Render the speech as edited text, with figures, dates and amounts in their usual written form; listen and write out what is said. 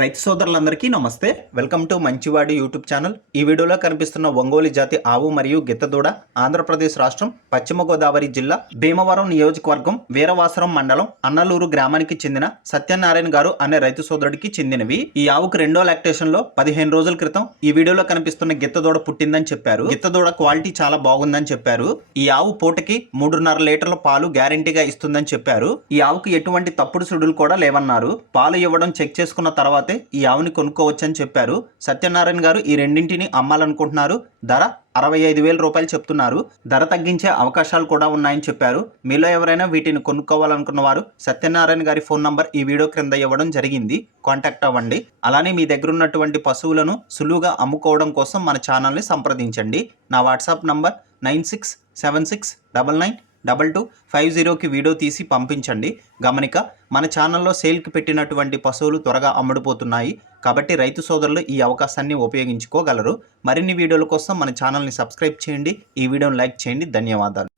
రైతు సోదరులందరికీ నమస్తే. వెల్కమ్ టు మంచివాడి యూట్యూబ్ ఛానల్. ఈ వీడియోలో కనిపిస్తున్న ఒంగోలు జాతి ఆవు మరియు గిత్తదూడ ఆంధ్రప్రదేశ్ రాష్ట్రం పశ్చిమ గోదావరి జిల్లా భీమవరం నియోజకవర్గం వీరవాసరం మండలం అన్నలూరు గ్రామానికి చెందిన సత్యనారాయణ గారు అనే రైతు సోదరుడికి చెందినవి. ఈ ఆవుకు రెండో లాక్టేషన్ లో 15 రోజుల క్రితం ఈ వీడియోలో కనిపిస్తున్న గిత్తదూడ పుట్టిందని చెప్పారు. గిత్తదూడ క్వాలిటీ చాలా బాగుందని చెప్పారు. ఈ ఆవు పూటకి 3.5 లీటర్ల పాలు గ్యారంటీగా ఇస్తుందని చెప్పారు. ఈ ఆవుకు ఎటువంటి తప్పుడు సుడులు కూడా లేవన్నారు. పాలు ఇవ్వడం చెక్ చేసుకున్న తర్వాత ఈ ఆవుని కొనుక్కోవచ్చని చెప్పారు. సత్యనారాయణ గారు ఈ రెండింటిని అమ్మాలనుకుంటున్నారు. ధర 65,000 రూపాయలు చెప్తున్నారు. ధర తగ్గించే అవకాశాలు కూడా ఉన్నాయని చెప్పారు. మీలో ఎవరైనా వీటిని కొనుక్కోవాలనుకున్న వారు సత్యనారాయణ గారి ఫోన్ నంబర్ ఈ వీడియో క్రింద ఇవ్వడం జరిగింది. కాంటాక్ట్ అవ్వండి. అలానే మీ దగ్గర ఉన్నటువంటి పశువులను సులువుగా అమ్ముకోవడం కోసం మన ఛానల్ని సంప్రదించండి. నా వాట్సాప్ నంబర్ 9676992250కి వీడియో తీసి పంపించండి. గమనిక, మన ఛానల్లో సేల్కి పెట్టినటువంటి పశువులు త్వరగా అమ్ముడుపోతున్నాయి కాబట్టి రైతు సోదరులు ఈ అవకాశాన్ని ఉపయోగించుకోగలరు. మరిన్ని వీడియోల కోసం మన ఛానల్ని సబ్స్క్రైబ్ చేయండి. ఈ వీడియోని లైక్ చేయండి. ధన్యవాదాలు.